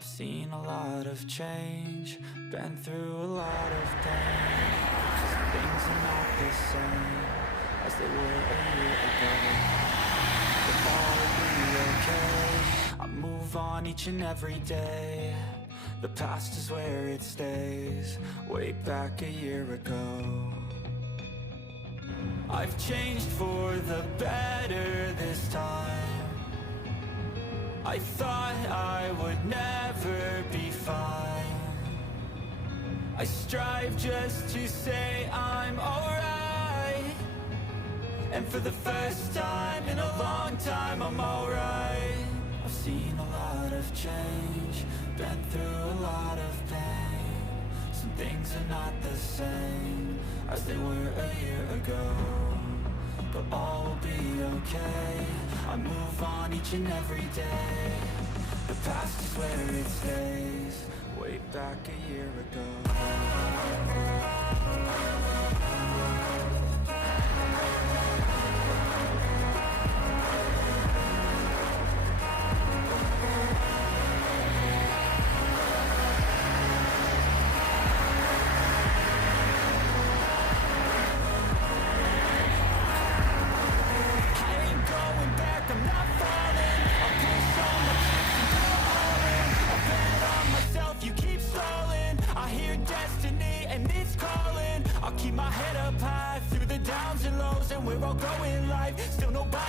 I've seen a lot of change, been through a lot of pain. Some things are not the same as they were a year ago, but all will be okay. I move on each and every day. The past is where it stays, way back a year ago. I've changed for the better this time. I thought I would never be fine. I strive just to say I'm alright, and for the first time in a long time I'm alright. I've seen a lot of change, been through a lot of pain. Some things are not the same as they were a year ago, but all will be okay. I move on each and every day. The past is where it stays, way back a year ago. Keep my head up high through the downs and lows, and we're all going live. Still nobody